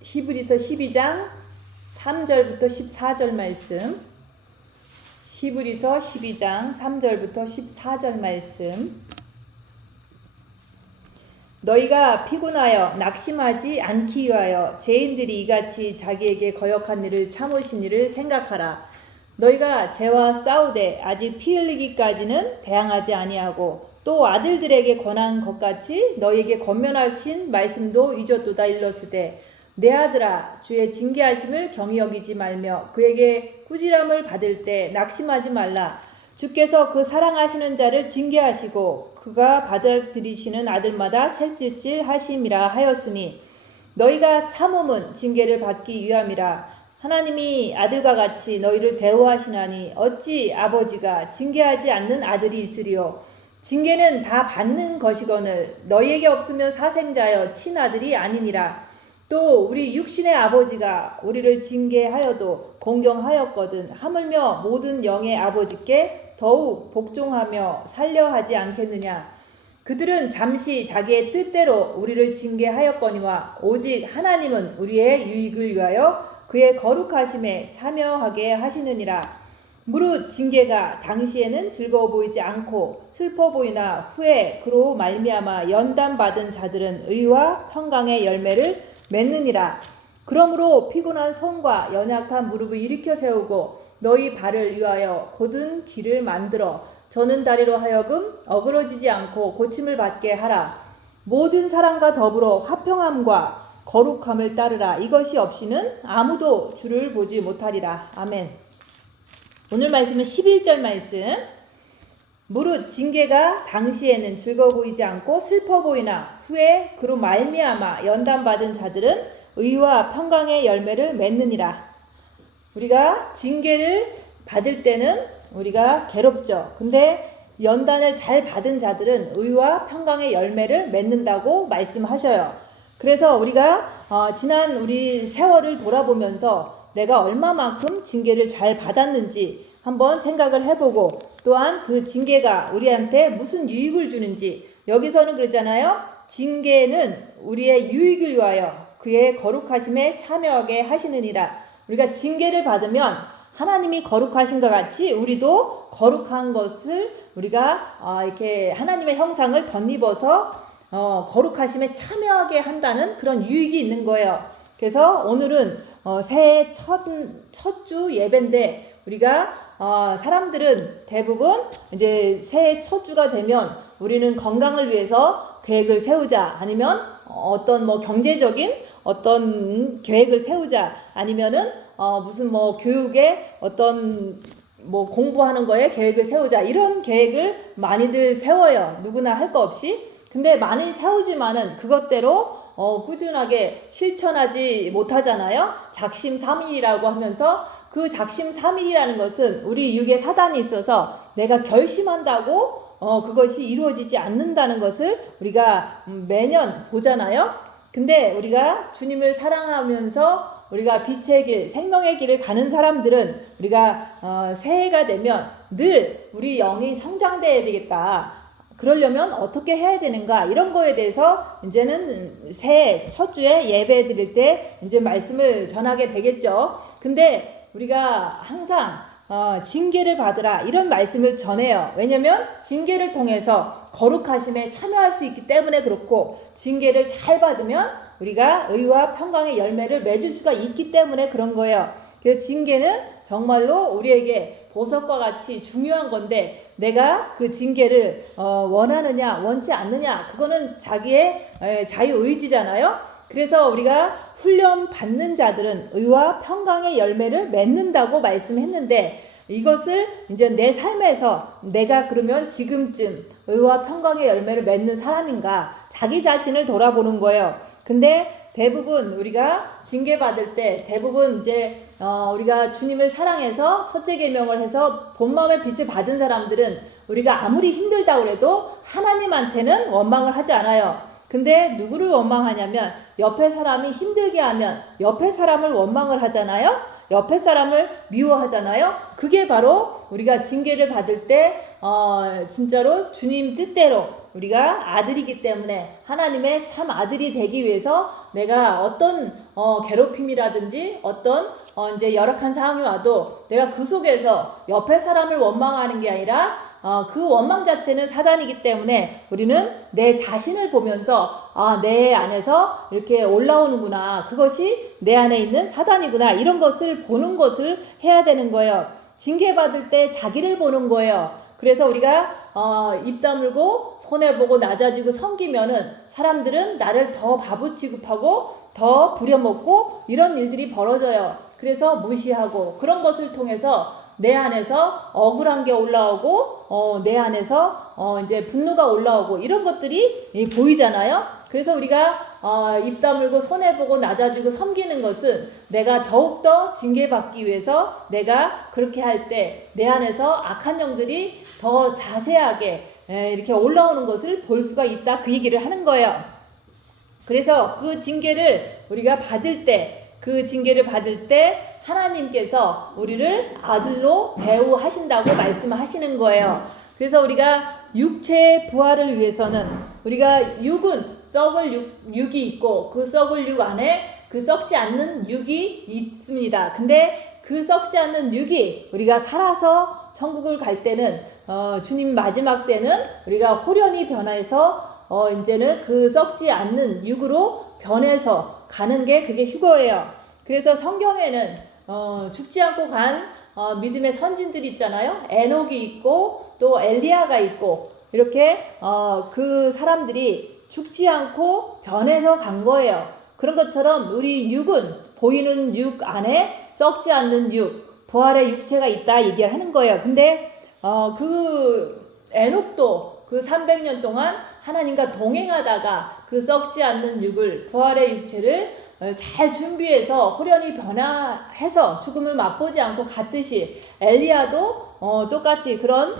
히브리서 12장 3절부터 14절 말씀. 히브리서 12장 3절부터 14절 말씀. 너희가 피곤하여 낙심하지 않기 위하여 죄인들이 이같이 자기에게 거역한 일을 참으신 일을 생각하라. 너희가 죄와 싸우되 아직 피 흘리기까지는 대항하지 아니하고 또 아들들에게 권한 것 같이 너희에게 권면하신 말씀도 잊었도다 일렀으되 내 아들아 주의 징계하심을 경히 여기지 말며 그에게 꾸지람을 받을 때 낙심하지 말라. 주께서 그 사랑하시는 자를 징계하시고 그가 받아들이시는 아들마다 채찍질 하심이라 하였으니 너희가 참음은 징계를 받기 위함이라. 하나님이 아들과 같이 너희를 대우하시나니 어찌 아버지가 징계하지 않는 아들이 있으리요. 징계는 다 받는 것이거늘 너희에게 없으면 사생자여 친아들이 아니니라. 또 우리 육신의 아버지가 우리를 징계하여도 공경하였거든 하물며 모든 영의 아버지께 더욱 복종하며 살려하지 않겠느냐. 그들은 잠시 자기의 뜻대로 우리를 징계하였거니와 오직 하나님은 우리의 유익을 위하여 그의 거룩하심에 참여하게 하시느니라. 무릇 징계가 당시에는 즐거워 보이지 않고 슬퍼 보이나 후에 그로 말미암아 연단받은 자들은 의와 평강의 열매를 맺느니라. 그러므로 피곤한 손과 연약한 무릎을 일으켜 세우고 너희 발을 위하여 곧은 길을 만들어 저는 다리로 하여금 어그러지지 않고 고침을 받게 하라. 모든 사람과 더불어 화평함과 거룩함을 따르라. 이것이 없이는 아무도 주를 보지 못하리라. 아멘. 오늘 말씀은 11절 말씀. 무릇 징계가 당시에는 즐거워 보이지 않고 슬퍼 보이나 후에 그로 말미암아 연단받은 자들은 의와 평강의 열매를 맺느니라. 우리가 징계를 받을 때는 우리가 괴롭죠. 근데 연단을 잘 받은 자들은 의와 평강의 열매를 맺는다고 말씀하셔요. 그래서 우리가 지난 우리 세월을 돌아보면서 내가 얼마만큼 징계를 잘 받았는지 한번 생각을 해보고 또한 그 징계가 우리한테 무슨 유익을 주는지. 여기서는 그랬잖아요. 징계는 우리의 유익을 위하여 그의 거룩하심에 참여하게 하시느니라. 우리가 징계를 받으면 하나님이 거룩하신 것 같이 우리도 거룩한 것을 우리가 이렇게 하나님의 형상을 덧입어서 거룩하심에 참여하게 한다는 그런 유익이 있는 거예요. 그래서 오늘은 새해 첫 주 예배인데 우리가 사람들은 대부분 이제 새해 첫 주가 되면 우리는 건강을 위해서 계획을 세우자, 아니면 어떤 경제적인 어떤 계획을 세우자, 아니면은 무슨 교육에 어떤 공부하는 거에 계획을 세우자, 이런 계획을 많이들 세워요. 누구나 할 거 없이. 근데 많이 세우지만은 그것대로 꾸준하게 실천하지 못하잖아요. 작심삼일이라고 하면서 그 작심삼일이라는 것은 우리 육에 사단이 있어서 내가 결심한다고 그것이 이루어지지 않는다는 것을 우리가 매년 보잖아요. 근데 우리가 주님을 사랑하면서 우리가 빛의 길, 생명의 길을 가는 사람들은 우리가 새해가 되면 늘 우리 영이 성장돼야 되겠다. 그러려면 어떻게 해야 되는가, 이런 거에 대해서 이제는 새해 첫 주에 예배 드릴 때 이제 말씀을 전하게 되겠죠. 근데 우리가 항상 징계를 받으라 이런 말씀을 전해요. 왜냐면 징계를 통해서 거룩하심에 참여할 수 있기 때문에 그렇고, 징계를 잘 받으면 우리가 의와 평강의 열매를 맺을 수가 있기 때문에 그런 거예요. 그래서 징계는 정말로 우리에게 보석과 같이 중요한 건데, 내가 그 징계를 원하느냐 원치 않느냐, 그거는 자기의 자유의지잖아요. 그래서 우리가 훈련 받는 자들은 의와 평강의 열매를 맺는다고 말씀했는데, 이것을 이제 내 삶에서 내가 그러면 지금쯤 의와 평강의 열매를 맺는 사람인가, 자기 자신을 돌아보는 거예요. 근데 대부분 우리가 징계받을 때 대부분 이제 우리가 주님을 사랑해서 첫째 계명을 해서 본 마음의 빛을 받은 사람들은 우리가 아무리 힘들다고 해도 하나님한테는 원망을 하지 않아요. 근데 누구를 원망하냐면 옆에 사람이 힘들게 하면 옆에 사람을 원망을 하잖아요. 옆에 사람을 미워하잖아요. 그게 바로 우리가 징계를 받을 때 진짜로 주님 뜻대로 우리가 아들이기 때문에 하나님의 참 아들이 되기 위해서 내가 어떤 괴롭힘이라든지 어떤 이제 열악한 상황이 와도 내가 그 속에서 옆에 사람을 원망하는 게 아니라 그 원망 자체는 사단이기 때문에 우리는 내 자신을 보면서 내 안에서 이렇게 올라오는구나. 그것이 내 안에 있는 사단이구나. 이런 것을 보는 것을 해야 되는 거예요. 징계받을 때 자기를 보는 거예요. 그래서 우리가 입 다물고 손해보고 낮아지고 섬기면은 사람들은 나를 더 바보 취급하고 더 부려먹고 이런 일들이 벌어져요. 그래서 무시하고 그런 것을 통해서 내 안에서 억울한 게 올라오고 내 안에서 이제 분노가 올라오고 이런 것들이 보이잖아요. 그래서 우리가 입 다물고 손해보고 낮아지고 섬기는 것은 내가 더욱더 징계받기 위해서 내가 그렇게 할 때 내 안에서 악한 영들이 더 자세하게 이렇게 올라오는 것을 볼 수가 있다. 그 얘기를 하는 거예요. 그래서 그 징계를 우리가 받을 때 그 징계를 받을 때 하나님께서 우리를 아들로 대우하신다고 말씀하시는 거예요. 그래서 우리가 육체의 부활을 위해서는 우리가 육은 썩을 육이 있고 그 썩을 육 안에 그 썩지 않는 육이 있습니다. 근데 그 썩지 않는 육이 우리가 살아서 천국을 갈 때는 주님 마지막 때는 우리가 호련히 변해서 이제는 그 썩지 않는 육으로 변해서 가는 게 그게 휴거예요. 그래서 성경에는 죽지 않고 간 믿음의 선진들이 있잖아요. 에녹이 있고 또 엘리야가 있고 이렇게 그 사람들이 죽지 않고 변해서 간 거예요. 그런 것처럼 우리 육은 보이는 육 안에 썩지 않는 육, 부활의 육체가 있다 얘기를 하는 거예요. 근데 그 에녹도 그 300년 동안 하나님과 동행하다가 그 썩지 않는 육을 부활의 육체를 잘 준비해서 호련히 변화해서 죽음을 맛보지 않고 갔듯이 엘리야도 똑같이 그런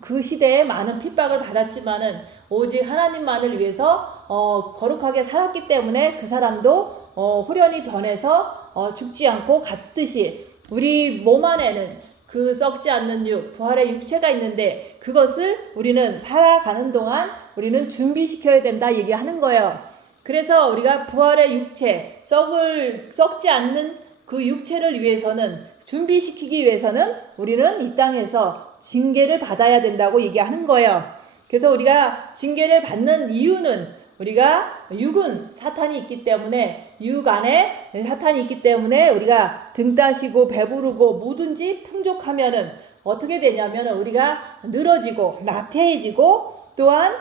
그 시대에 많은 핍박을 받았지만은 오직 하나님만을 위해서 거룩하게 살았기 때문에 그 사람도 호련히 변해서 죽지 않고 갔듯이 우리 몸 안에는 그 썩지 않는 육, 부활의 육체가 있는데 그것을 우리는 살아가는 동안 우리는 준비시켜야 된다 얘기하는 거예요. 그래서 우리가 부활의 육체, 썩지 않는 그 육체를 위해서는 준비시키기 위해서는 우리는 이 땅에서 징계를 받아야 된다고 얘기하는 거예요. 그래서 우리가 징계를 받는 이유는 우리가 육은 사탄이 있기 때문에 육 안에 사탄이 있기 때문에 우리가 등 따시고 배부르고 뭐든지 풍족하면은 어떻게 되냐면 우리가 늘어지고 나태해지고 또한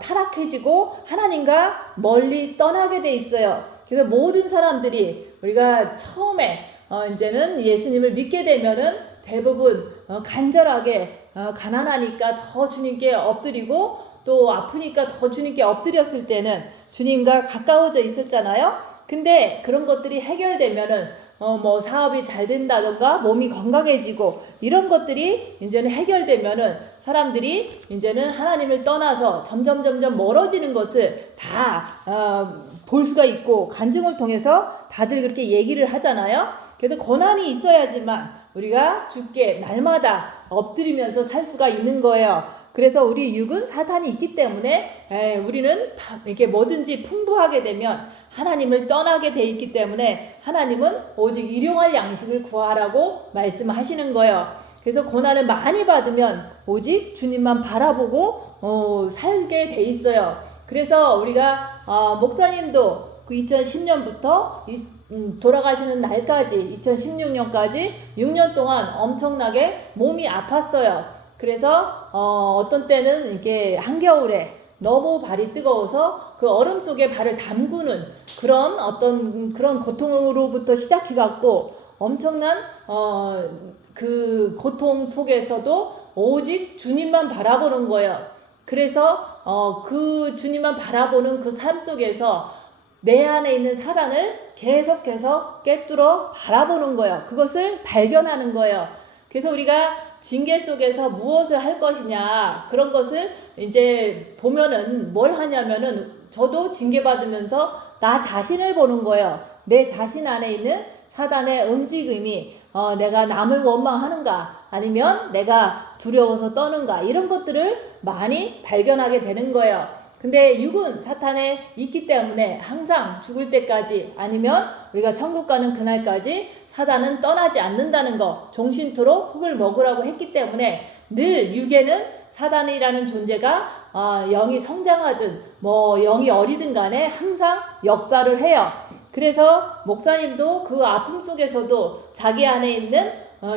타락해지고 하나님과 멀리 떠나게 돼 있어요. 그래서 모든 사람들이 우리가 처음에 이제는 예수님을 믿게 되면은 대부분 간절하게 가난하니까 더 주님께 엎드리고 또 아프니까 더 주님께 엎드렸을 때는 주님과 가까워져 있었잖아요. 근데 그런 것들이 해결되면은 뭐 사업이 잘 된다던가 몸이 건강해지고 이런 것들이 이제는 해결되면은 사람들이 이제는 하나님을 떠나서 점점 멀어지는 것을 다 볼 수가 있고 간증을 통해서 다들 그렇게 얘기를 하잖아요. 그래서 고난이 있어야지만 우리가 주께 날마다 엎드리면서 살 수가 있는 거예요. 그래서 우리 육은 사탄이 있기 때문에 우리는 이렇게 뭐든지 풍부하게 되면 하나님을 떠나게 돼 있기 때문에 하나님은 오직 일용할 양식을 구하라고 말씀하시는 거예요. 그래서 고난을 많이 받으면 오직 주님만 바라보고 살게 돼 있어요. 그래서 우리가 목사님도 그 2010년부터 돌아가시는 날까지 2016년까지 6년 동안 엄청나게 몸이 아팠어요. 그래서 어떤 때는 이게 한겨울에 너무 발이 뜨거워서 그 얼음 속에 발을 담그는 그런 어떤 그런 고통으로부터 시작해갖고 엄청난 그 고통 속에서도 오직 주님만 바라보는 거예요. 그래서 그 주님만 바라보는 그 삶 속에서 내 안에 있는 사단을 계속해서 꿰뚫어 바라보는 거예요. 그것을 발견하는 거예요. 그래서 우리가 징계 속에서 무엇을 할 것이냐 그런 것을 이제 보면은 뭘 하냐면은 저도 징계 받으면서 나 자신을 보는 거예요. 내 자신 안에 있는 사단의 움직임이 내가 남을 원망하는가 아니면 내가 두려워서 떠는가 이런 것들을 많이 발견하게 되는 거예요. 근데 육은 사탄에 있기 때문에 항상 죽을 때까지 아니면 우리가 천국 가는 그날까지 사단은 떠나지 않는다는 거, 종신토록 흙을 먹으라고 했기 때문에 늘 육에는 사단이라는 존재가 영이 성장하든 뭐 영이 어리든 간에 항상 역사를 해요. 그래서 목사님도 그 아픔 속에서도 자기 안에 있는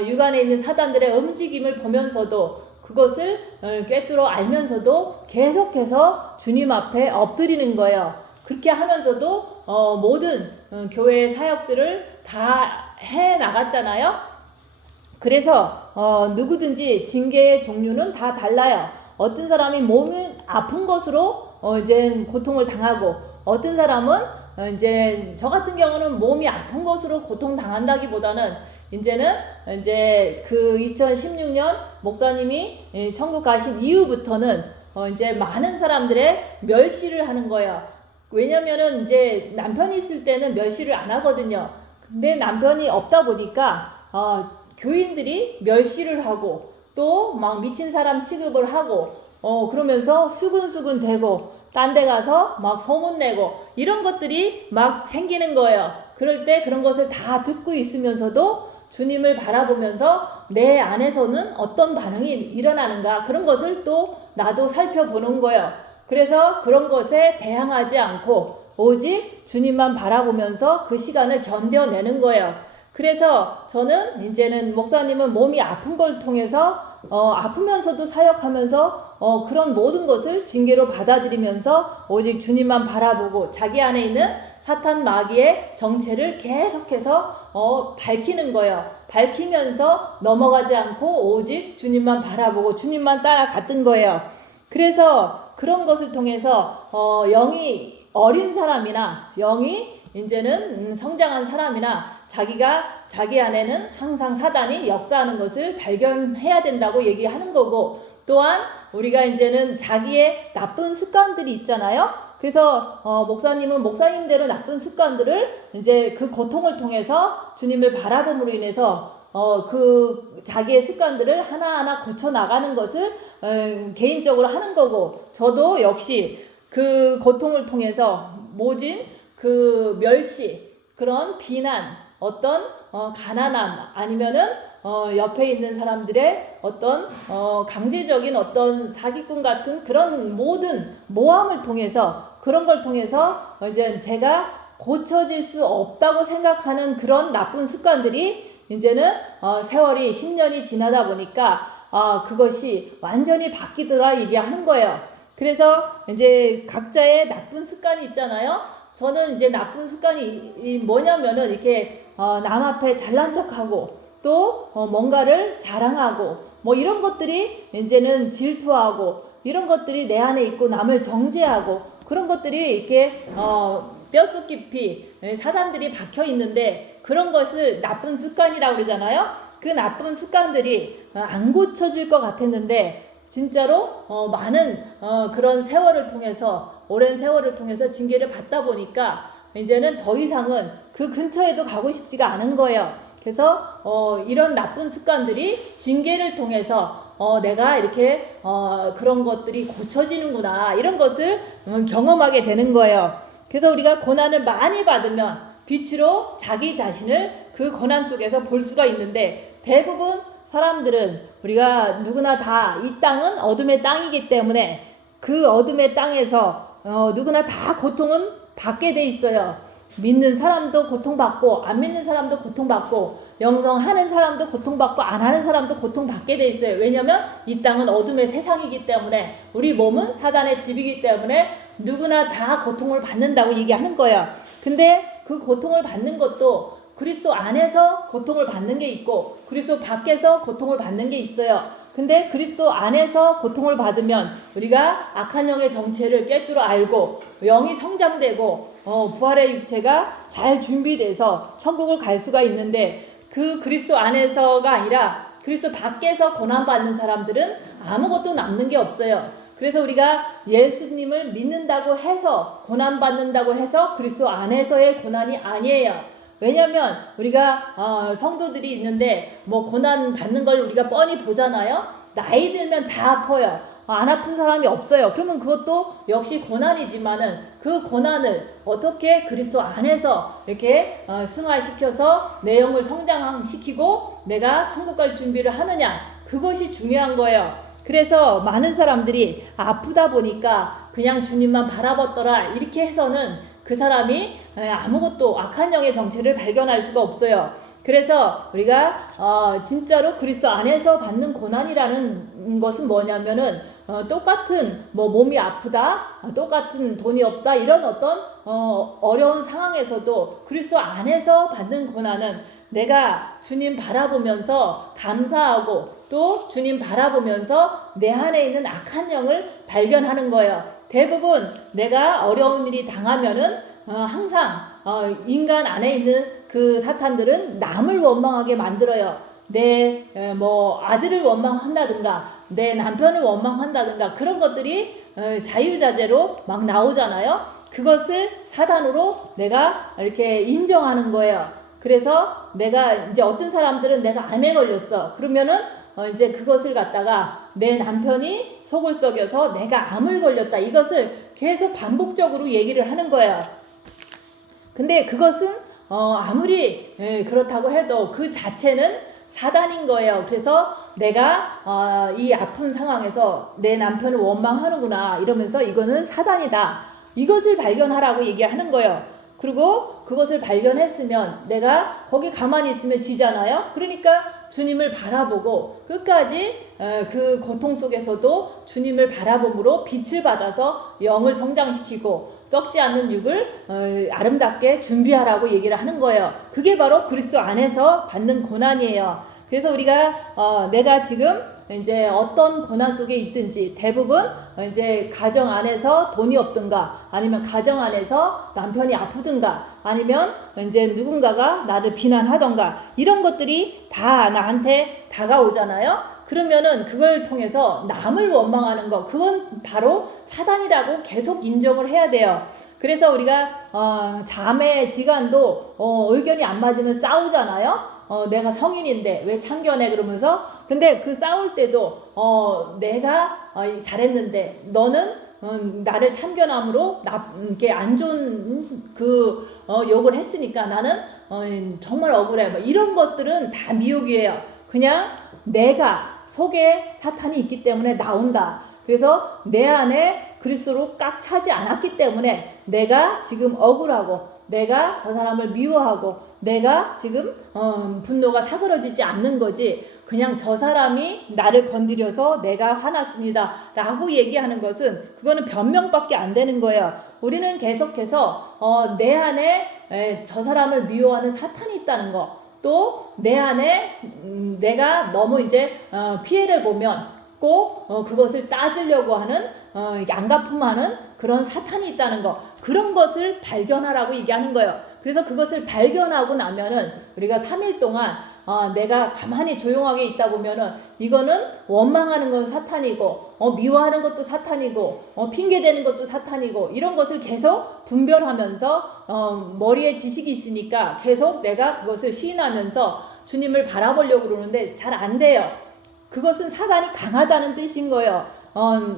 육 안에 있는 사단들의 움직임을 보면서도 그것을 꿰뚫어 알면서도 계속해서 주님 앞에 엎드리는 거예요. 그렇게 하면서도 모든 교회의 사역들을 다 해 나갔잖아요. 그래서 누구든지 징계의 종류는 다 달라요. 어떤 사람이 몸이 아픈 것으로 이제 고통을 당하고 어떤 사람은 이제 저 같은 경우는 몸이 아픈 것으로 고통 당한다기보다는 이제는 이제 그 2016년 목사님이 천국 가신 이후부터는 이제 많은 사람들의 멸시를 하는 거예요. 왜냐면은 이제 남편이 있을 때는 멸시를 안 하거든요. 근데 남편이 없다 보니까 교인들이 멸시를 하고 또 막 미친 사람 취급을 하고 그러면서 수근수근 대고 딴 데 가서 막 소문내고 이런 것들이 막 생기는 거예요. 그럴 때 그런 것을 다 듣고 있으면서도 주님을 바라보면서 내 안에서는 어떤 반응이 일어나는가 그런 것을 또 나도 살펴보는 거예요. 그래서 그런 것에 대항하지 않고 오직 주님만 바라보면서 그 시간을 견뎌내는 거예요. 그래서 저는 이제는 목사님은 몸이 아픈 걸 통해서 아프면서도 사역하면서 그런 모든 것을 징계로 받아들이면서 오직 주님만 바라보고 자기 안에 있는 사탄 마귀의 정체를 계속해서 밝히는 거예요. 밝히면서 넘어가지 않고 오직 주님만 바라보고 주님만 따라갔던 거예요. 그래서 그런 것을 통해서 영이 어린 사람이나 영이 이제는 성장한 사람이나 자기가 자기 안에는 항상 사단이 역사하는 것을 발견해야 된다고 얘기하는 거고 또한 우리가 이제는 자기의 나쁜 습관들이 있잖아요. 그래서 목사님은 목사님대로 나쁜 습관들을 이제 그 고통을 통해서 주님을 바라봄으로 인해서 그 자기의 습관들을 하나하나 고쳐 나가는 것을 개인적으로 하는 거고 저도 역시 그 고통을 통해서 모진 그 멸시 그런 비난 어떤 가난함 아니면은 옆에 있는 사람들의 어떤 강제적인 어떤 사기꾼 같은 그런 모든 모함을 통해서 그런 걸 통해서 이제 제가 고쳐질 수 없다고 생각하는 그런 나쁜 습관들이 이제는 세월이 10년이 지나다 보니까 그것이 완전히 바뀌더라 얘기하는 거예요. 그래서 이제 각자의 나쁜 습관이 있잖아요. 저는 이제 나쁜 습관이 뭐냐면은 이렇게 남 앞에 잘난 척하고 또 뭔가를 자랑하고 뭐 이런 것들이 이제는 질투하고 이런 것들이 내 안에 있고 남을 정죄하고 그런 것들이 이렇게 뼛속 깊이 사단들이 박혀 있는데 그런 것을 나쁜 습관이라고 그러잖아요. 그 나쁜 습관들이 안 고쳐질 것 같았는데 진짜로 많은 그런 세월을 통해서 오랜 세월을 통해서 징계를 받다 보니까 이제는 더 이상은 그 근처에도 가고 싶지가 않은 거예요. 그래서 이런 나쁜 습관들이 징계를 통해서 내가 이렇게 그런 것들이 고쳐지는구나 이런 것을 경험하게 되는 거예요. 그래서 우리가 고난을 많이 받으면 빛으로 자기 자신을 그 고난 속에서 볼 수가 있는데 대부분 사람들은 우리가 누구나 다 이 땅은 어둠의 땅이기 때문에 그 어둠의 땅에서 누구나 다 고통은 받게 돼 있어요. 믿는 사람도 고통받고 안 믿는 사람도 고통받고 영성하는 사람도 고통받고 안 하는 사람도 고통받게 돼 있어요. 왜냐면 이 땅은 어둠의 세상이기 때문에 우리 몸은 사단의 집이기 때문에 누구나 다 고통을 받는다고 얘기하는 거예요. 근데 그 고통을 받는 것도 그리스도 안에서 고통을 받는 게 있고 그리스도 밖에서 고통을 받는 게 있어요. 근데 그리스도 안에서 고통을 받으면 우리가 악한 영의 정체를 꿰뚫어 알고 영이 성장되고 부활의 육체가 잘 준비돼서 천국을 갈 수가 있는데 그 그리스도 안에서가 아니라 그리스도 밖에서 고난받는 사람들은 아무것도 남는 게 없어요. 그래서 우리가 예수님을 믿는다고 해서 고난받는다고 해서 그리스도 안에서의 고난이 아니에요. 왜냐하면 우리가 성도들이 있는데 뭐 고난 받는 걸 우리가 뻔히 보잖아요. 나이 들면 다 아파요. 안 아픈 사람이 없어요. 그러면 그것도 역시 고난이지만은 그 고난을 어떻게 그리스도 안에서 이렇게 승화시켜서 내 영을 성장시키고 내가 천국 갈 준비를 하느냐, 그것이 중요한 거예요. 그래서 많은 사람들이 아프다 보니까 그냥 주님만 바라봤더라 이렇게 해서는 그 사람이 아무것도 악한 영의 정체를 발견할 수가 없어요. 그래서 우리가 진짜로 그리스도 안에서 받는 고난이라는 것은 뭐냐면은 똑같은 뭐 몸이 아프다, 똑같은 돈이 없다 이런 어떤 어려운 상황에서도 그리스도 안에서 받는 고난은 내가 주님 바라보면서 감사하고 또 주님 바라보면서 내 안에 있는 악한 영을 발견하는 거예요. 대부분 내가 어려운 일이 당하면은 항상 인간 안에 있는 그 사탄들은 남을 원망하게 만들어요. 내 뭐 아들을 원망한다든가 내 남편을 원망한다든가 그런 것들이 자유자재로 막 나오잖아요. 그것을 사단으로 내가 이렇게 인정하는 거예요. 그래서 내가 이제 어떤 사람들은 내가 암에 걸렸어. 그러면은 이제 그것을 갖다가 내 남편이 속을 썩여서 내가 암을 걸렸다. 이것을 계속 반복적으로 얘기를 하는 거예요. 근데 그것은 아무리 그렇다고 해도 그 자체는 사단인 거예요. 그래서 내가 이 아픈 상황에서 내 남편을 원망하는구나 이러면서 이거는 사단이다. 이것을 발견하라고 얘기하는 거예요. 그리고 그것을 발견했으면 내가 거기 가만히 있으면 지잖아요. 그러니까 주님을 바라보고 끝까지 그 고통 속에서도 주님을 바라봄으로 빛을 받아서 영을 성장시키고 썩지 않는 육을 아름답게 준비하라고 얘기를 하는 거예요. 그게 바로 그리스도 안에서 받는 고난이에요. 그래서 우리가 내가 지금 이제 어떤 고난 속에 있든지 대부분 이제 가정 안에서 돈이 없든가 아니면 가정 안에서 남편이 아프든가 아니면 이제 누군가가 나를 비난하던가 이런 것들이 다 나한테 다가오잖아요. 그러면은 그걸 통해서 남을 원망하는 거, 그건 바로 사단이라고 계속 인정을 해야 돼요. 그래서 우리가 자매 지간도 의견이 안 맞으면 싸우잖아요. 내가 성인인데 왜 참견해 그러면서. 근데 그 싸울 때도 내가 잘했는데 너는 나를 참견함으로 이렇게 안 좋은 그 욕을 했으니까 나는 정말 억울해. 뭐 이런 것들은 다 미혹이에요. 그냥 내가 속에 사탄이 있기 때문에 나온다. 그래서 내 안에 그리스도로 꽉 차지 않았기 때문에 내가 지금 억울하고 내가 저 사람을 미워하고 내가 지금 분노가 사그러지지 않는 거지. 그냥 저 사람이 나를 건드려서 내가 화났습니다 라고 얘기하는 것은 그거는 변명밖에 안 되는 거예요. 우리는 계속해서 내 안에 저 사람을 미워하는 사탄이 있다는 거, 또 내 안에 내가 너무 이제 피해를 보면 꼭 그것을 따지려고 하는 양가품하는 그런 사탄이 있다는 거, 그런 것을 발견하라고 얘기하는 거예요. 그래서 그것을 발견하고 나면은 우리가 3일 동안 내가 가만히 조용하게 있다 보면은 이거는 원망하는 건 사탄이고 미워하는 것도 사탄이고 핑계대는 것도 사탄이고 이런 것을 계속 분별하면서 머리에 지식이 있으니까 계속 내가 그것을 시인하면서 주님을 바라보려고 그러는데 잘 안 돼요. 그것은 사단이 강하다는 뜻인 거예요.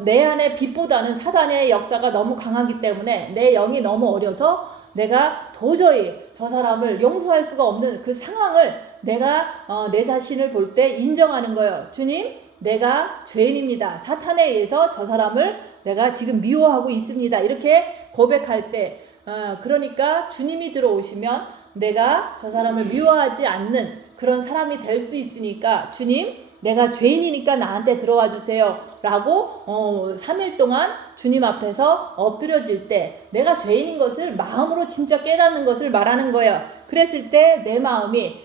내 안에 빛보다는 사단의 역사가 너무 강하기 때문에 내 영이 너무 어려서 내가 도저히 저 사람을 용서할 수가 없는 그 상황을 내가 내 자신을 볼 때 인정하는 거예요. 주님, 내가 죄인입니다. 사탄에 의해서 저 사람을 내가 지금 미워하고 있습니다. 이렇게 고백할 때 그러니까 주님이 들어오시면 내가 저 사람을 미워하지 않는 그런 사람이 될 수 있으니까 주님, 내가 죄인이니까 나한테 들어와 주세요 라고 3일 동안 주님 앞에서 엎드려질 때 내가 죄인인 것을 마음으로 진짜 깨닫는 것을 말하는 거예요. 그랬을 때 내 마음이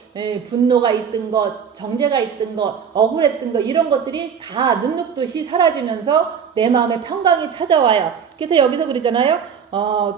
분노가 있던 것, 정죄가 있던 것, 억울했던 것 이런 것들이 다 눈눕듯이 사라지면서 내 마음에 평강이 찾아와요. 그래서 여기서 그러잖아요.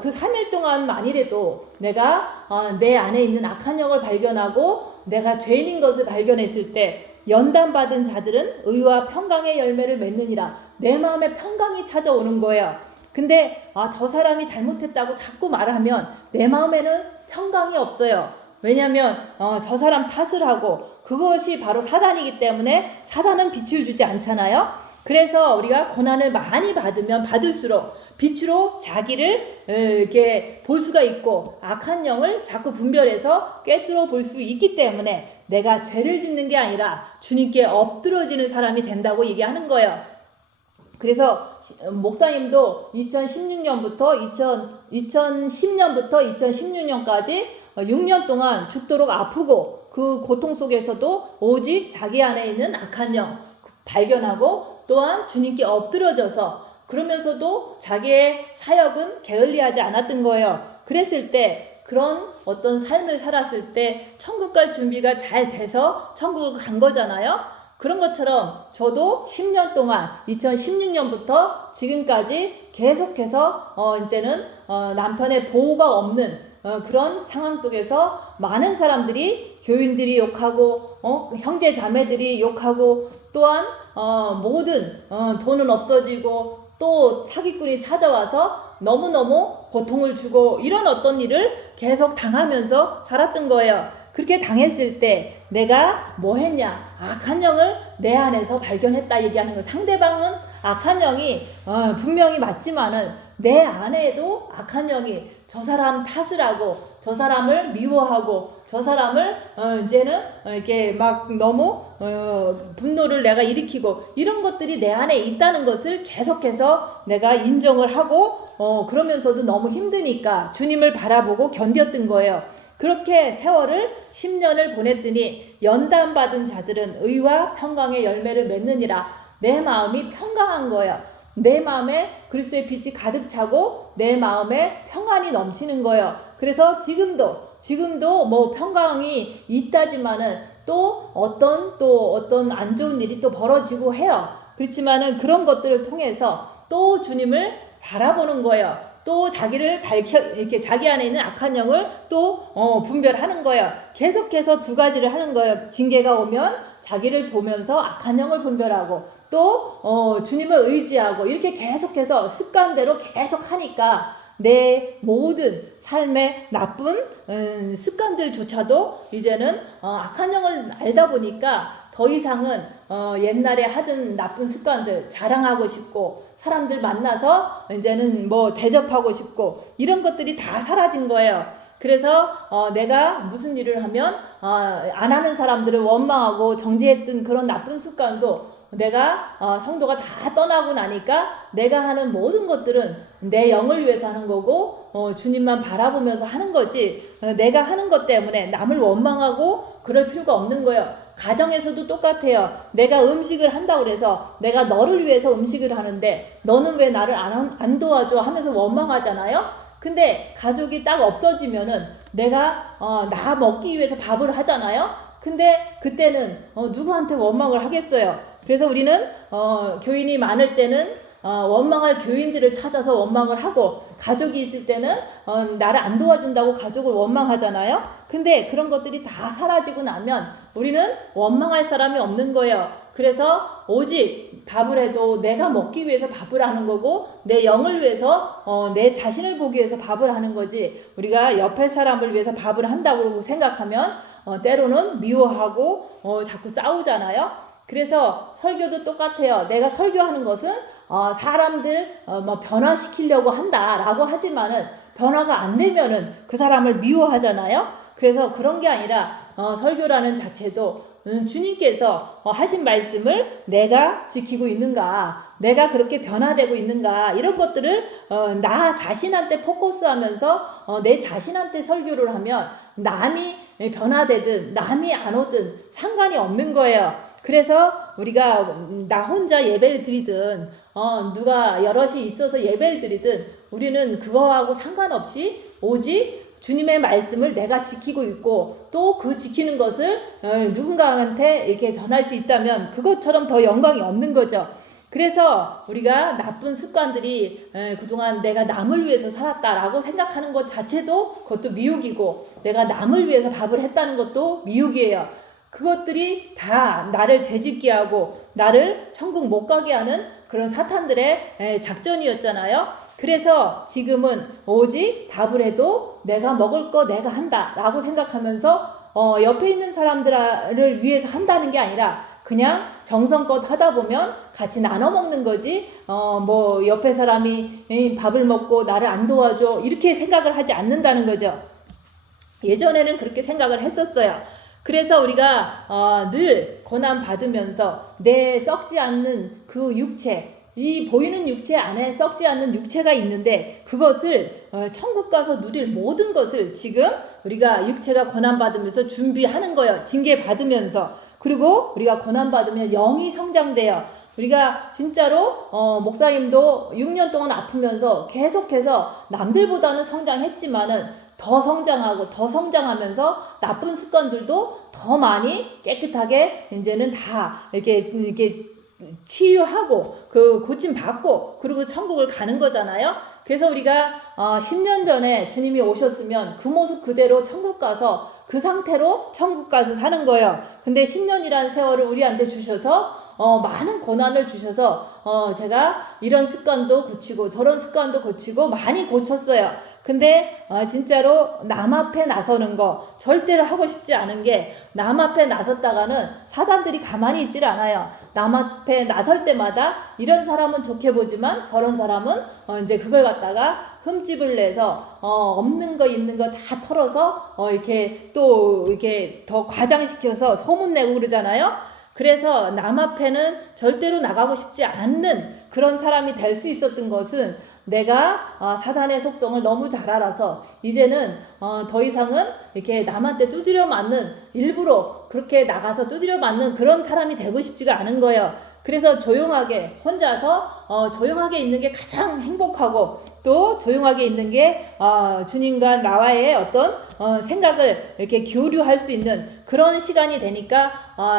그 3일 동안만이라도 내가 내 안에 있는 악한 영을 발견하고 내가 죄인인 것을 발견했을 때 연단받은 자들은 의와 평강의 열매를 맺느니라. 내 마음에 평강이 찾아오는 거예요. 근데 저 사람이 잘못했다고 자꾸 말하면 내 마음에는 평강이 없어요. 왜냐하면 저 사람 탓을 하고 그것이 바로 사단이기 때문에 사단은 빛을 주지 않잖아요. 그래서 우리가 고난을 많이 받으면 받을수록 빛으로 자기를 이렇게 볼 수가 있고 악한 영을 자꾸 분별해서 꿰뚫어 볼 수 있기 때문에 내가 죄를 짓는 게 아니라 주님께 엎드러지는 사람이 된다고 얘기하는 거예요. 그래서 목사님도 2016년부터 2010년부터 2016년까지 6년 동안 죽도록 아프고 그 고통 속에서도 오직 자기 안에 있는 악한 영 발견하고 또한 주님께 엎드러져서 그러면서도 자기의 사역은 게을리하지 않았던 거예요. 그랬을 때 그런 어떤 삶을 살았을 때 천국 갈 준비가 잘 돼서 천국을 간 거잖아요. 그런 것처럼 저도 10년 동안 2016년부터 지금까지 계속해서 이제는 남편의 보호가 없는 그런 상황 속에서 많은 사람들이 교인들이 욕하고 형제 자매들이 욕하고 또한 모든 돈은 없어지고 또 사기꾼이 찾아와서 너무너무 고통을 주고 이런 어떤 일을 계속 당하면서 살았던 거예요. 그렇게 당했을 때 내가 뭐 했냐? 악한 영을 내 안에서 발견했다 얘기하는 거. 상대방은 악한 영이 분명히 맞지만은 내 안에도 악한 영이 저 사람 탓을 하고 저 사람을 미워하고 저 사람을 이제는 이렇게 막 너무 분노를 내가 일으키고 이런 것들이 내 안에 있다는 것을 계속해서 내가 인정을 하고 그러면서도 너무 힘드니까 주님을 바라보고 견뎠던 거예요. 그렇게 세월을 10년을 보냈더니 연단받은 자들은 의와 평강의 열매를 맺느니라. 내 마음이 평강한 거예요. 내 마음에 그리스도의 빛이 가득 차고 내 마음에 평안이 넘치는 거예요. 그래서 지금도 뭐 평강이 있다지만은 또 어떤 안 좋은 일이 또 벌어지고 해요. 그렇지만은 그런 것들을 통해서 또 주님을 바라보는 거예요. 또 자기를 이렇게 자기 안에 있는 악한 영을 또 분별하는 거예요. 계속해서 두 가지를 하는 거예요. 징계가 오면 자기를 보면서 악한 영을 분별하고 또 주님을 의지하고 이렇게 계속해서 습관대로 계속 하니까 내 모든 삶의 나쁜 습관들조차도 이제는 악한 영을 알다 보니까 더 이상은 옛날에 하던 나쁜 습관들 자랑하고 싶고 사람들 만나서 이제는 뭐 대접하고 싶고 이런 것들이 다 사라진 거예요. 그래서 내가 무슨 일을 하면 안 하는 사람들을 원망하고 정죄했던 그런 나쁜 습관도 내가 성도가 다 떠나고 나니까 내가 하는 모든 것들은 내 영을 위해서 하는 거고 주님만 바라보면서 하는 거지 내가 하는 것 때문에 남을 원망하고 그럴 필요가 없는 거예요. 가정에서도 똑같아요. 내가 음식을 한다고 그래서 내가 너를 위해서 음식을 하는데 너는 왜 나를 안 도와줘 하면서 원망하잖아요. 근데 가족이 딱 없어지면은 내가 나 먹기 위해서 밥을 하잖아요. 근데 그때는 누구한테 원망을 하겠어요. 그래서 우리는 교인이 많을 때는 원망할 교인들을 찾아서 원망을 하고 가족이 있을 때는 나를 안 도와준다고 가족을 원망하잖아요. 근데 그런 것들이 다 사라지고 나면 우리는 원망할 사람이 없는 거예요. 그래서 오직 밥을 해도 내가 먹기 위해서 밥을 하는 거고 내 영을 위해서 내 자신을 보기 위해서 밥을 하는 거지 우리가 옆에 사람을 위해서 밥을 한다고 생각하면 때로는 미워하고 자꾸 싸우잖아요. 그래서 설교도 똑같아요. 내가 설교하는 것은 사람들 뭐 변화시키려고 한다라고 하지만은 변화가 안 되면은 그 사람을 미워하잖아요. 그래서 그런 게 아니라 설교라는 자체도 주님께서 하신 말씀을 내가 지키고 있는가, 내가 그렇게 변화되고 있는가 이런 것들을 나 자신한테 포커스하면서 내 자신한테 설교를 하면 남이 변화되든 남이 안 오든 상관이 없는 거예요. 그래서 우리가 나 혼자 예배를 드리든 누가 여럿이 있어서 예배를 드리든 우리는 그거하고 상관없이 오직 주님의 말씀을 내가 지키고 있고 또 그 지키는 것을 누군가한테 이렇게 전할 수 있다면 그것처럼 더 영광이 없는 거죠. 그래서 우리가 나쁜 습관들이 그동안 내가 남을 위해서 살았다라고 생각하는 것 자체도 그것도 미혹이고 내가 남을 위해서 밥을 했다는 것도 미혹이에요. 그것들이 다 나를 죄짓게 하고 나를 천국 못 가게 하는 그런 사탄들의 작전이었잖아요. 그래서 지금은 오직 답을 해도 내가 먹을 거 내가 한다 라고 생각하면서 옆에 있는 사람들을 위해서 한다는 게 아니라 그냥 정성껏 하다 보면 같이 나눠 먹는 거지, 뭐 옆에 사람이 밥을 먹고 나를 안 도와줘 이렇게 생각을 하지 않는다는 거죠. 예전에는 그렇게 생각을 했었어요. 그래서 우리가 늘 고난 받으면서 내 썩지 않는 그 육체, 이 보이는 육체 안에 썩지 않는 육체가 있는데 그것을 천국 가서 누릴 모든 것을 지금 우리가 육체가 고난받으면서 준비하는 거예요. 징계 받으면서. 그리고 우리가 고난받으면 영이 성장돼요. 우리가 진짜로 목사님도 6년 동안 아프면서 계속해서 남들보다는 성장했지만은 더 성장하고 더 성장하면서 나쁜 습관들도 더 많이 깨끗하게 이제는 다 이렇게 치유하고 그 고침 받고 그리고 천국을 가는 거잖아요. 그래서 우리가 10년 전에 주님이 오셨으면 그 모습 그대로 천국 가서 그 상태로 천국 가서 사는 거예요. 근데 10년이라는 세월을 우리한테 주셔서 많은 고난을 주셔서 제가 이런 습관도 고치고 저런 습관도 고치고 많이 고쳤어요. 근데 진짜로 남 앞에 나서는 거 절대로 하고 싶지 않은 게, 남 앞에 나섰다가는 사단들이 가만히 있질 않아요. 남 앞에 나설 때마다 이런 사람은 좋게 보지만 저런 사람은 이제 그걸 갖다가 흠집을 내서 없는 거 있는 거 다 털어서 이렇게 또 이렇게 더 과장시켜서 소문내고 그러잖아요. 그래서 남 앞에는 절대로 나가고 싶지 않는 그런 사람이 될 수 있었던 것은 내가 사단의 속성을 너무 잘 알아서 이제는 더 이상은 이렇게 남한테 두드려 맞는, 일부러 그렇게 나가서 두드려 맞는 그런 사람이 되고 싶지가 않은 거예요. 그래서 조용하게 혼자서 조용하게 있는 게 가장 행복하고, 또 조용하게 있는 게 주님과 나와의 어떤 생각을 이렇게 교류할 수 있는 그런 시간이 되니까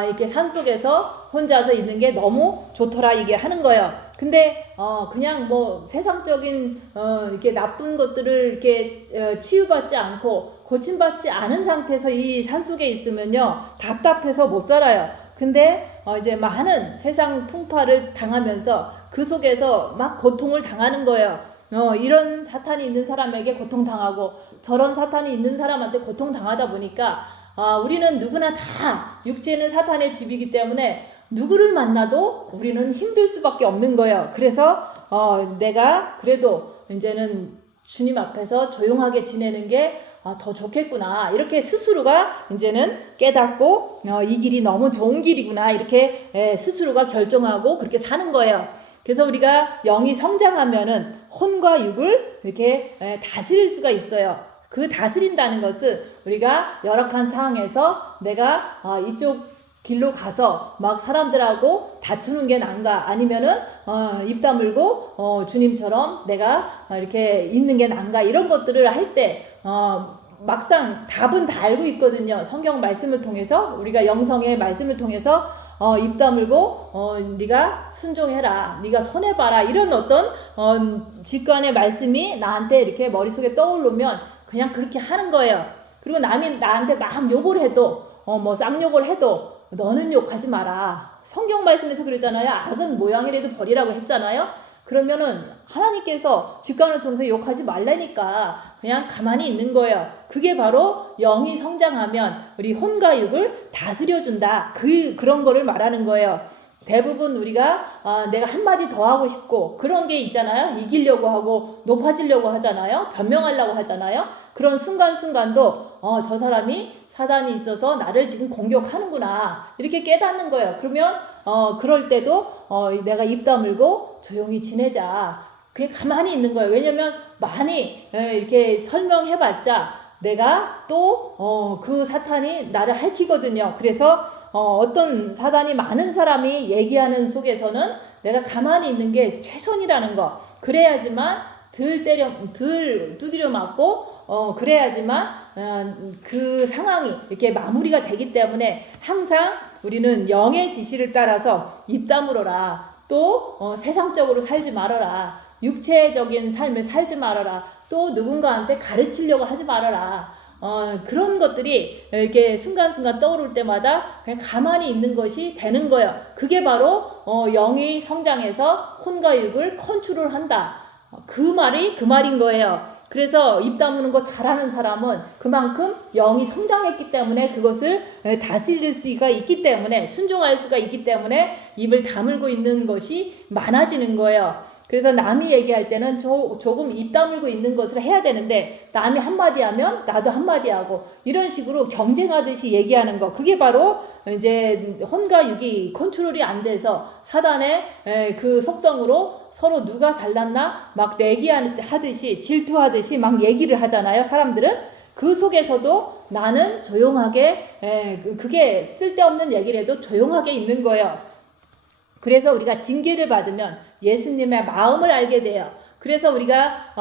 이렇게 산속에서 혼자서 있는 게 너무 좋더라 이게 하는 거예요. 근데 그냥 뭐 세상적인 이렇게 나쁜 것들을 이렇게 치유받지 않고 고침받지 않은 상태에서 이 산속에 있으면요 답답해서 못 살아요. 근데 이제 많은 세상 풍파를 당하면서 그 속에서 막 고통을 당하는 거예요. 이런 사탄이 있는 사람에게 고통당하고 저런 사탄이 있는 사람한테 고통당하다 보니까 우리는 누구나 다 육체는 사탄의 집이기 때문에 누구를 만나도 우리는 힘들 수밖에 없는 거예요. 그래서 내가 그래도 이제는 주님 앞에서 조용하게 지내는 게 더 좋겠구나, 이렇게 스스로가 이제는 깨닫고 이 길이 너무 좋은 길이구나 이렇게 스스로가 결정하고 그렇게 사는 거예요. 그래서 우리가 영이 성장하면은 혼과 육을 이렇게 다스릴 수가 있어요. 그 다스린다는 것은 우리가 열악한 상황에서 내가 이쪽 길로 가서 막 사람들하고 다투는 게 난가, 아니면은 입 다물고 주님처럼 내가 이렇게 있는 게 난가, 이런 것들을 할 때 막상 답은 다 알고 있거든요. 성경 말씀을 통해서, 우리가 영성의 말씀을 통해서 입 다물고 네가 순종해라, 네가 손해봐라, 이런 어떤 직관의 말씀이 나한테 이렇게 머릿속에 떠오르면 그냥 그렇게 하는 거예요. 그리고 남이 나한테 막 욕을 해도 뭐 쌍욕을 해도 너는 욕하지 마라. 성경 말씀에서 그러잖아요. 악은 모양이라도 버리라고 했잖아요. 그러면은 하나님께서 직관을 통해서 욕하지 말라니까 그냥 가만히 있는 거예요. 그게 바로 영이 성장하면 우리 혼과 육을 다스려준다, 그런 거를 말하는 거예요. 대부분 우리가 내가 한마디 더 하고 싶고 그런 게 있잖아요. 이기려고 하고 높아지려고 하잖아요. 변명하려고 하잖아요. 그런 순간순간도 저 사람이 사단이 있어서 나를 지금 공격하는구나 이렇게 깨닫는 거예요. 그러면 그럴 때도 내가 입 다물고 조용히 지내자, 그게 가만히 있는 거예요. 왜냐면 많이 이렇게 설명해봤자 내가 또 그 사탄이 나를 핥히거든요. 그래서 어떤 사단이 많은 사람이 얘기하는 속에서는 내가 가만히 있는 게 최선이라는 거, 그래야지만 덜 두드려 맞고 그래야지만 그 상황이 이렇게 마무리가 되기 때문에 항상 우리는 영의 지시를 따라서 입 다물어라, 또 세상적으로 살지 말아라, 육체적인 삶을 살지 말아라, 또 누군가한테 가르치려고 하지 말아라. 그런 것들이 이렇게 순간순간 떠오를 때마다 그냥 가만히 있는 것이 되는 거예요. 그게 바로 영이 성장해서 혼과 육을 컨트롤한다. 그 말이 그 말인 거예요. 그래서 입 다무는 거 잘하는 사람은 그만큼 영이 성장했기 때문에 그것을 다스릴 수가 있기 때문에 순종할 수가 있기 때문에 입을 다물고 있는 것이 많아지는 거예요. 그래서 남이 얘기할 때는 조금 입 다물고 있는 것을 해야 되는데 남이 한마디 하면 나도 한마디 하고 이런 식으로 경쟁하듯이 얘기하는 거, 그게 바로 이제 혼과 육이 컨트롤이 안 돼서 사단의 그 속성으로 서로 누가 잘났나 막 내기하듯이 질투하듯이 막 얘기를 하잖아요. 사람들은 그 속에서도 나는 조용하게 그게 쓸데없는 얘기를 해도 조용하게 있는 거예요. 그래서 우리가 징계를 받으면 예수님의 마음을 알게 돼요. 그래서 우리가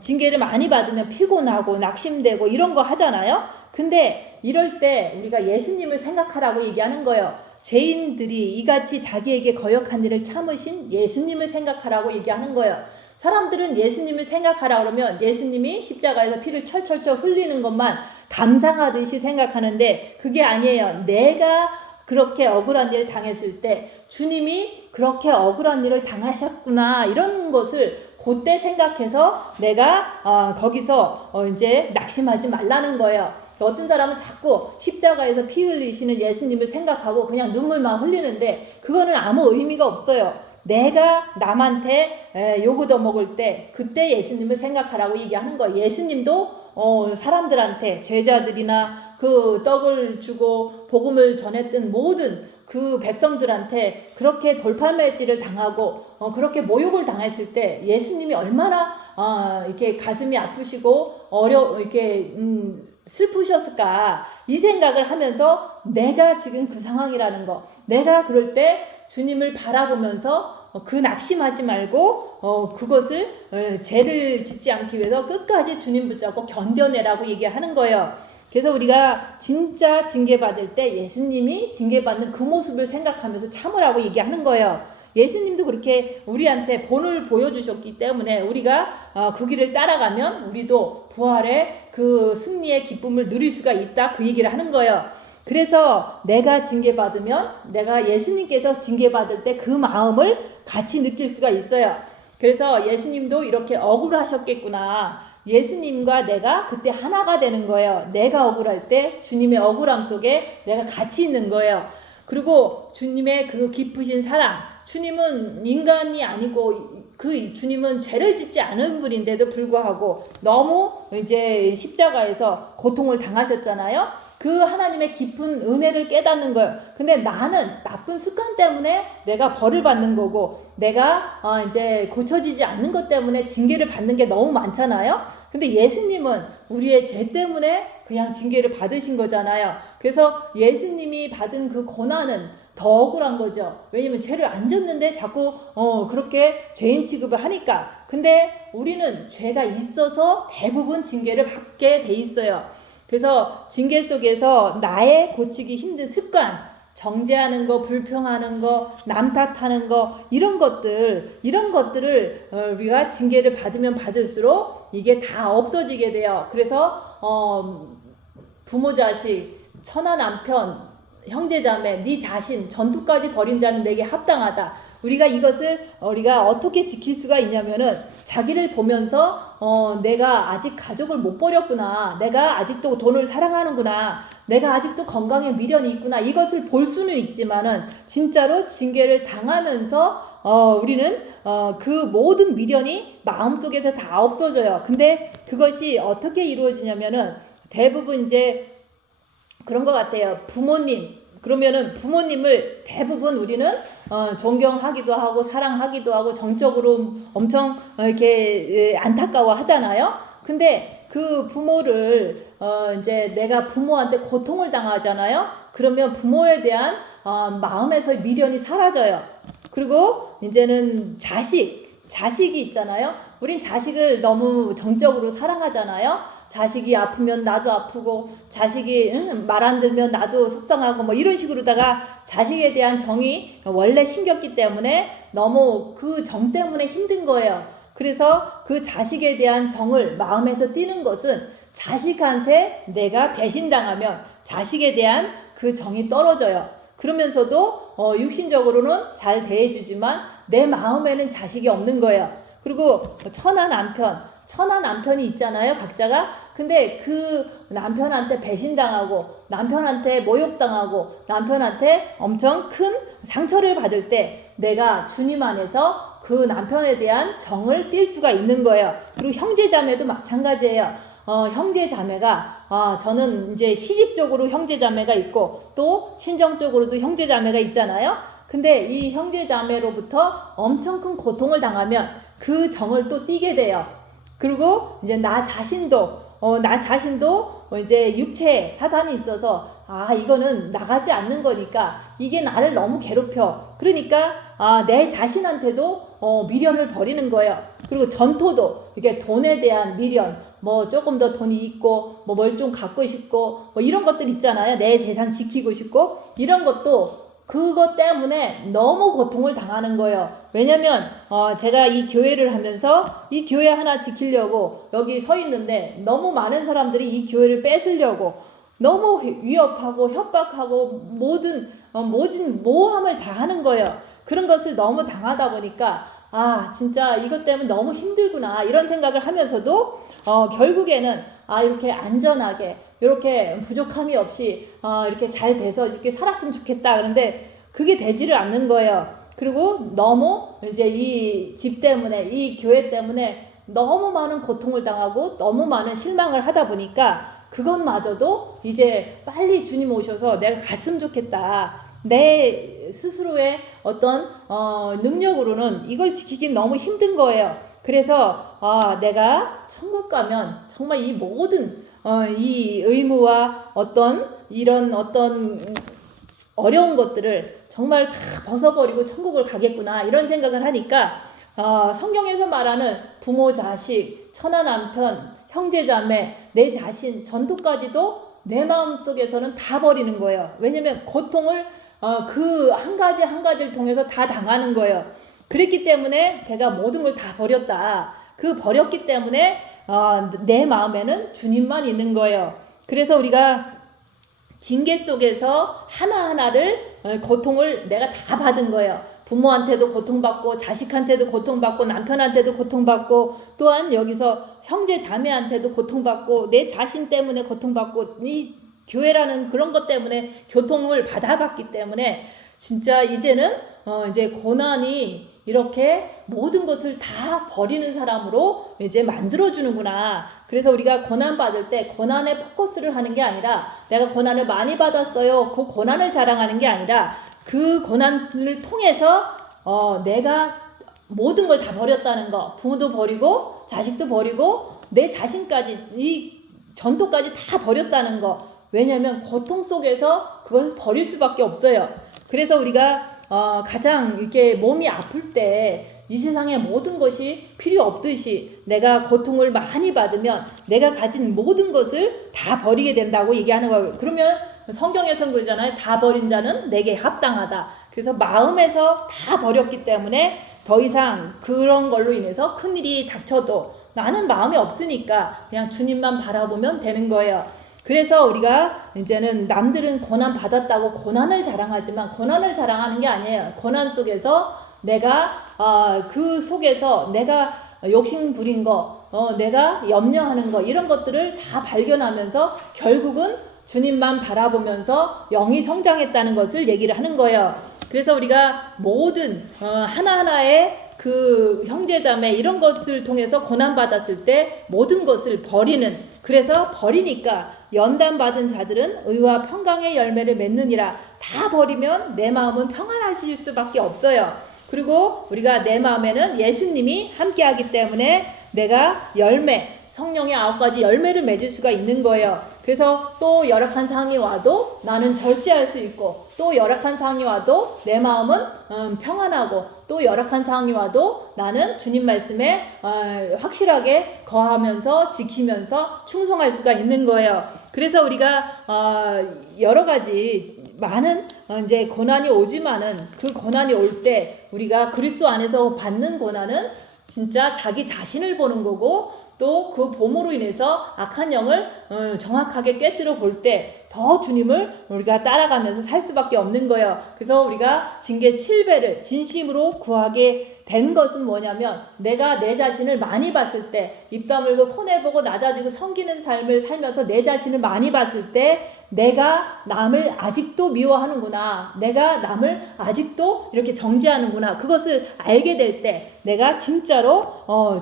징계를 많이 받으면 피곤하고 낙심되고 이런 거 하잖아요. 근데 이럴 때 우리가 예수님을 생각하라고 얘기하는 거예요. 죄인들이 이같이 자기에게 거역한 일을 참으신 예수님을 생각하라고 얘기하는 거예요. 사람들은 예수님을 생각하라 그러면 예수님이 십자가에서 피를 철철철 흘리는 것만 감상하듯이 생각하는데 그게 아니에요. 내가 그렇게 억울한 일을 당했을 때 주님이 그렇게 억울한 일을 당하셨구나 이런 것을 그때 생각해서 내가 거기서 이제 낙심하지 말라는 거예요. 어떤 사람은 자꾸 십자가에서 피 흘리시는 예수님을 생각하고 그냥 눈물만 흘리는데 그거는 아무 의미가 없어요. 내가 남한테 욕 얻어먹을 때 그때 예수님을 생각하라고 얘기하는 거예요. 예수님도 사람들한테 제자들이나 그 떡을 주고 복음을 전했던 모든 그 백성들한테 그렇게 돌팔매질을 당하고 그렇게 모욕을 당했을 때 예수님이 얼마나 이렇게 가슴이 아프시고 이렇게 슬프셨을까 이 생각을 하면서 내가 지금 그 상황이라는 거, 내가 그럴 때 주님을 바라보면서 그 낙심하지 말고 그것을 죄를 짓지 않기 위해서 끝까지 주님 붙잡고 견뎌내라고 얘기하는 거예요. 그래서 우리가 진짜 징계받을 때 예수님이 징계받는 그 모습을 생각하면서 참으라고 얘기하는 거예요. 예수님도 그렇게 우리한테 본을 보여주셨기 때문에 우리가 그 길을 따라가면 우리도 부활의 그 승리의 기쁨을 누릴 수가 있다 그 얘기를 하는 거예요. 그래서 내가 징계받으면 내가 예수님께서 징계받을 때 그 마음을 같이 느낄 수가 있어요. 그래서 예수님도 이렇게 억울하셨겠구나. 예수님과 내가 그때 하나가 되는 거예요. 내가 억울할 때 주님의 억울함 속에 내가 같이 있는 거예요. 그리고 주님의 그 깊으신 사랑, 주님은 인간이 아니고 그 주님은 죄를 짓지 않은 분인데도 불구하고 너무 이제 십자가에서 고통을 당하셨잖아요. 그 하나님의 깊은 은혜를 깨닫는 거예요. 근데 나는 나쁜 습관 때문에 내가 벌을 받는 거고 내가 이제 고쳐지지 않는 것 때문에 징계를 받는 게 너무 많잖아요. 근데 예수님은 우리의 죄 때문에 그냥 징계를 받으신 거잖아요. 그래서 예수님이 받은 그 고난은 더 억울한 거죠. 왜냐면 죄를 안 졌는데 자꾸 그렇게 죄인 취급을 하니까. 근데 우리는 죄가 있어서 대부분 징계를 받게 돼 있어요. 그래서 징계 속에서 나의 고치기 힘든 습관, 정죄하는 거, 불평하는 거, 남 탓하는 거 이런 것들을 우리가 징계를 받으면 받을수록 이게 다 없어지게 돼요. 그래서 부모 자식, 처나 남편, 형제 자매, 네 자신 전투까지 벌인 자는 내게 합당하다. 우리가 이것을 우리가 어떻게 지킬 수가 있냐면은 자기를 보면서 내가 아직 가족을 못 버렸구나, 내가 아직도 돈을 사랑하는구나, 내가 아직도 건강에 미련이 있구나, 이것을 볼 수는 있지만은 진짜로 징계를 당하면서 우리는 그 모든 미련이 마음속에서 다 없어져요. 근데 그것이 어떻게 이루어지냐면은 대부분 이제 그런 것 같아요. 그러면은 부모님을 대부분 우리는 존경하기도 하고 사랑하기도 하고 정적으로 엄청 이렇게 안타까워 하잖아요. 근데 그 부모를 이제 내가 부모한테 고통을 당하잖아요. 그러면 부모에 대한 마음에서 미련이 사라져요. 그리고 이제는 자식이 있잖아요. 우린 자식을 너무 정적으로 사랑하잖아요. 자식이 아프면 나도 아프고 자식이 말 안 들면 나도 속상하고 뭐 이런 식으로다가 자식에 대한 정이 원래 심겼기 때문에 너무 그 정 때문에 힘든 거예요. 그래서 그 자식에 대한 정을 마음에서 띄는 것은 자식한테 내가 배신당하면 자식에 대한 그 정이 떨어져요. 그러면서도 육신적으로는 잘 대해주지만 내 마음에는 자식이 없는 거예요. 그리고 천하 남편이 있잖아요, 각자가. 근데 그 남편한테 배신당하고, 남편한테 모욕당하고, 남편한테 엄청 큰 상처를 받을 때 내가 주님 안에서 그 남편에 대한 정을 띌 수가 있는 거예요. 그리고 형제자매도 마찬가지예요. 형제자매가, 저는 이제 시집적으로 형제자매가 있고, 또 친정적으로도 형제자매가 있잖아요. 근데 이 형제자매로부터 엄청 큰 고통을 당하면 그 정을 또 띠게 돼요. 그리고 이제 나 자신도 이제 육체에 사단이 있어서 이거는 나가지 않는 거니까 이게 나를 너무 괴롭혀. 그러니까 내 자신한테도 미련을 버리는 거예요. 그리고 전토도 이게 돈에 대한 미련, 뭐 조금 더 돈이 있고 뭐 뭘 좀 갖고 싶고 뭐 이런 것들 있잖아요. 내 재산 지키고 싶고 이런 것도 그것 때문에 너무 고통을 당하는 거예요. 왜냐면 제가 이 교회를 하면서 이 교회 하나 지키려고 여기 서 있는데 너무 많은 사람들이 이 교회를 뺏으려고 너무 위협하고 협박하고 모든 모함을 다 하는 거예요. 그런 것을 너무 당하다 보니까 진짜 이것 때문에 너무 힘들구나 이런 생각을 하면서도 결국에는 이렇게 안전하게 이렇게 부족함이 없이 이렇게 잘 돼서 이렇게 살았으면 좋겠다. 그런데 그게 되지를 않는 거예요. 그리고 너무 이제 이 집 때문에 이 교회 때문에 너무 많은 고통을 당하고 너무 많은 실망을 하다 보니까 그것마저도 이제 빨리 주님 오셔서 내가 갔으면 좋겠다. 내 스스로의 어떤 능력으로는 이걸 지키긴 너무 힘든 거예요. 그래서 내가 천국 가면 정말 이 모든 이 의무와 이런 어려운 것들을 정말 다 벗어버리고 천국을 가겠구나 이런 생각을 하니까 성경에서 말하는 부모, 자식, 처나 남편, 형제자매, 내 자신, 전토까지도 내 마음속에서는 다 버리는 거예요. 왜냐면 고통을 그 한 가지 한 가지를 통해서 다 당하는 거예요. 그랬기 때문에 제가 모든 걸 다 버렸다. 그 버렸기 때문에 내 마음에는 주님만 있는 거예요. 그래서 우리가 징계 속에서 하나하나를 고통을 내가 다 받은 거예요. 부모한테도 고통받고 자식한테도 고통받고 남편한테도 고통받고 또한 여기서 형제 자매한테도 고통받고 내 자신 때문에 고통받고 이 교회라는 그런 것 때문에 고통을 받아봤기 때문에 진짜 이제는 이제 고난이 이렇게 모든 것을 다 버리는 사람으로 이제 만들어주는구나. 그래서 우리가 고난 받을 때 고난에 포커스를 하는 게 아니라 내가 고난을 많이 받았어요. 그 고난을 자랑하는 게 아니라 그 고난을 통해서 내가 모든 걸 다 버렸다는 거. 부모도 버리고 자식도 버리고 내 자신까지 이 전토까지 다 버렸다는 거. 왜냐하면 고통 속에서 그것을 버릴 수밖에 없어요. 그래서 우리가 가장 이렇게 몸이 아플 때 이 세상의 모든 것이 필요 없듯이 내가 고통을 많이 받으면 내가 가진 모든 것을 다 버리게 된다고 얘기하는 거예요. 그러면 성경에서는 그러잖아요. 다 버린 자는 내게 합당하다. 그래서 마음에서 다 버렸기 때문에 더 이상 그런 걸로 인해서 큰일이 닥쳐도 나는 마음이 없으니까 그냥 주님만 바라보면 되는 거예요. 그래서 우리가 이제는 남들은 고난 받았다고 고난을 자랑하지만 고난을 자랑하는 게 아니에요. 고난 속에서 내가 그 속에서 내가 욕심 부린 거, 내가 염려하는 거 이런 것들을 다 발견하면서 결국은 주님만 바라보면서 영이 성장했다는 것을 얘기를 하는 거예요. 그래서 우리가 모든 하나하나의 그 형제자매 이런 것을 통해서 고난받았을 때 모든 것을 버리는, 그래서 버리니까 연단받은 자들은 의와 평강의 열매를 맺느니라. 다 버리면 내 마음은 평안해질 수밖에 없어요. 그리고 우리가 내 마음에는 예수님이 함께하기 때문에 내가 성령의 9가지 열매를 맺을 수가 있는 거예요. 그래서 또 열악한 상황이 와도 나는 절제할 수 있고, 또 열악한 상황이 와도 내 마음은 평안하고, 또 열악한 상황이 와도 나는 주님 말씀에 확실하게 거하면서 지키면서 충성할 수가 있는 거예요. 그래서 우리가 여러 가지 많은 이제 고난이 오지만은 그 고난이 올 때 우리가 그리스도 안에서 받는 고난은 진짜 자기 자신을 보는 거고, 또 그 봄으로 인해서 악한 영을 정확하게 꿰뚫어 볼 때 더 주님을 우리가 따라가면서 살 수밖에 없는 거예요. 그래서 우리가 징계 7배를 진심으로 구하게 된 것은 뭐냐면, 내가 내 자신을 많이 봤을 때, 입 다물고 손해보고 낮아지고 섬기는 삶을 살면서 내 자신을 많이 봤을 때, 내가 남을 아직도 미워하는구나, 내가 남을 아직도 이렇게 정죄하는구나, 그것을 알게 될 때 내가 진짜로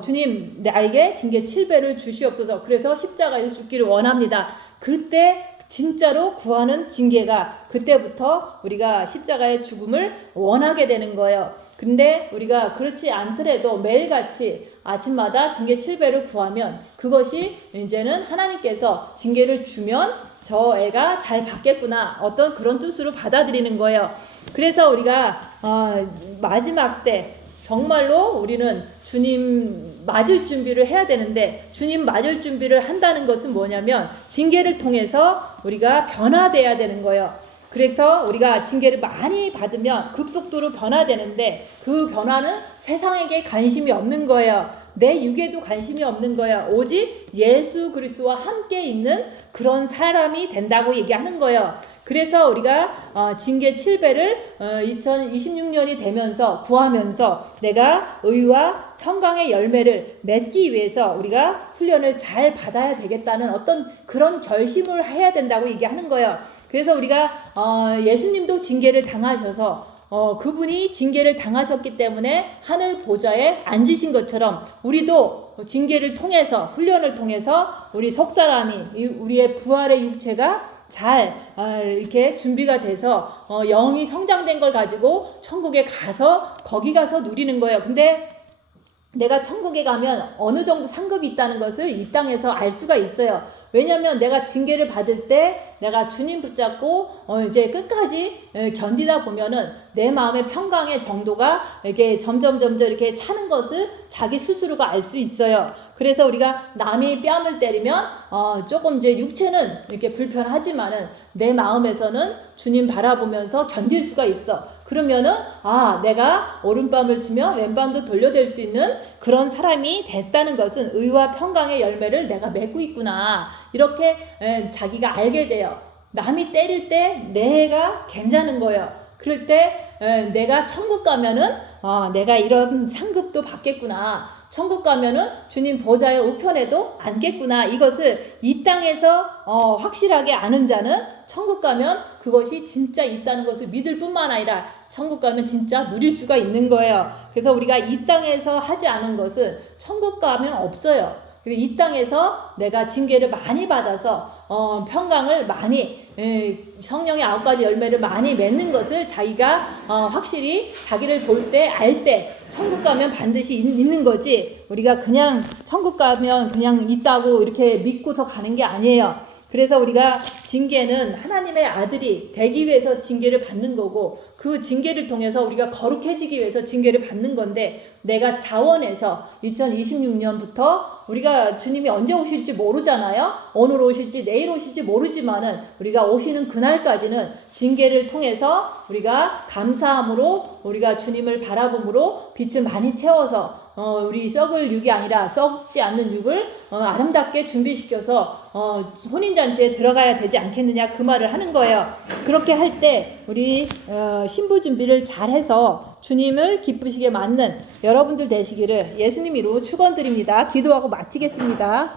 주님 나에게 징계 7배를 주시옵소서, 그래서 십자가에서 죽기를 원합니다. 그때 진짜로 구하는 징계가, 그때부터 우리가 십자가의 죽음을 원하게 되는 거예요. 근데 우리가 그렇지 않더라도 매일같이 아침마다 징계 7배를 구하면, 그것이 이제는 하나님께서 징계를 주면 저 애가 잘 받겠구나, 어떤 그런 뜻으로 받아들이는 거예요. 그래서 우리가 마지막 때 정말로 우리는 주님 맞을 준비를 해야 되는데, 주님 맞을 준비를 한다는 것은 뭐냐면, 징계를 통해서 우리가 변화돼야 되는 거예요. 그래서 우리가 징계를 많이 받으면 급속도로 변화되는데, 그 변화는 세상에게 관심이 없는 거예요. 내 육에도 관심이 없는 거예요. 오직 예수 그리스도와 함께 있는 그런 사람이 된다고 얘기하는 거예요. 그래서 우리가 징계 7배를 2026년이 되면서 구하면서 내가 의와 평강의 열매를 맺기 위해서 우리가 훈련을 잘 받아야 되겠다는 어떤 그런 결심을 해야 된다고 얘기하는 거예요. 그래서 우리가 예수님도 징계를 당하셔서 그분이 징계를 당하셨기 때문에 하늘 보좌에 앉으신 것처럼, 우리도 징계를 통해서, 훈련을 통해서 우리 속사람이, 우리의 부활의 육체가 잘 이렇게 준비가 돼서 영이 성장된 걸 가지고 천국에 가서 거기 가서 누리는 거예요. 근데 내가 천국에 가면 어느 정도 상급이 있다는 것을 이 땅에서 알 수가 있어요. 왜냐면 내가 징계를 받을 때 내가 주님 붙잡고 이제 끝까지 견디다 보면은 내 마음의 평강의 정도가 이렇게 점점 이렇게 차는 것을 자기 스스로가 알 수 있어요. 그래서 우리가 남이 뺨을 때리면 조금 이제 육체는 이렇게 불편하지만은 내 마음에서는 주님 바라보면서 견딜 수가 있어. 그러면은 내가 오른밤을 치며 왼밤도 돌려댈 수 있는 그런 사람이 됐다는 것은 의와 평강의 열매를 내가 맺고 있구나, 이렇게 자기가 알게 돼요. 남이 때릴 때 내가 괜찮은 거예요. 그럴 때 내가 천국 가면은 내가 이런 상급도 받겠구나, 천국 가면은 주님 보좌의 우편에도 앉겠구나, 이것을 이 땅에서 확실하게 아는 자는 천국 가면 그것이 진짜 있다는 것을 믿을 뿐만 아니라 천국 가면 진짜 누릴 수가 있는 거예요. 그래서 우리가 이 땅에서 하지 않은 것은 천국 가면 없어요. 그래서 이 땅에서 내가 징계를 많이 받아서 평강을 많이, 성령의 9가지 열매를 많이 맺는 것을 자기가 확실히 자기를 볼 때, 알 때 천국 가면 반드시 있는 거지, 우리가 그냥 천국 가면 그냥 있다고 이렇게 믿고서 가는 게 아니에요. 그래서 우리가 징계는 하나님의 아들이 되기 위해서 징계를 받는 거고, 그 징계를 통해서 우리가 거룩해지기 위해서 징계를 받는 건데, 내가 자원해서 2026년부터 우리가 주님이 언제 오실지 모르잖아요. 오늘 오실지 내일 오실지 모르지만은 우리가 오시는 그날까지는 징계를 통해서 우리가 감사함으로, 우리가 주님을 바라봄으로 빛을 많이 채워서 우리 썩을 육이 아니라 썩지 않는 육을 아름답게 준비시켜서 혼인잔치에 들어가야 되지 않겠느냐, 그 말을 하는 거예요. 그렇게 할 때 우리 신부 준비를 잘해서 주님을 기쁘시게 맞는 여러분들 되시기를 예수님 이름으로 축원드립니다. 기도하고 마치겠습니다.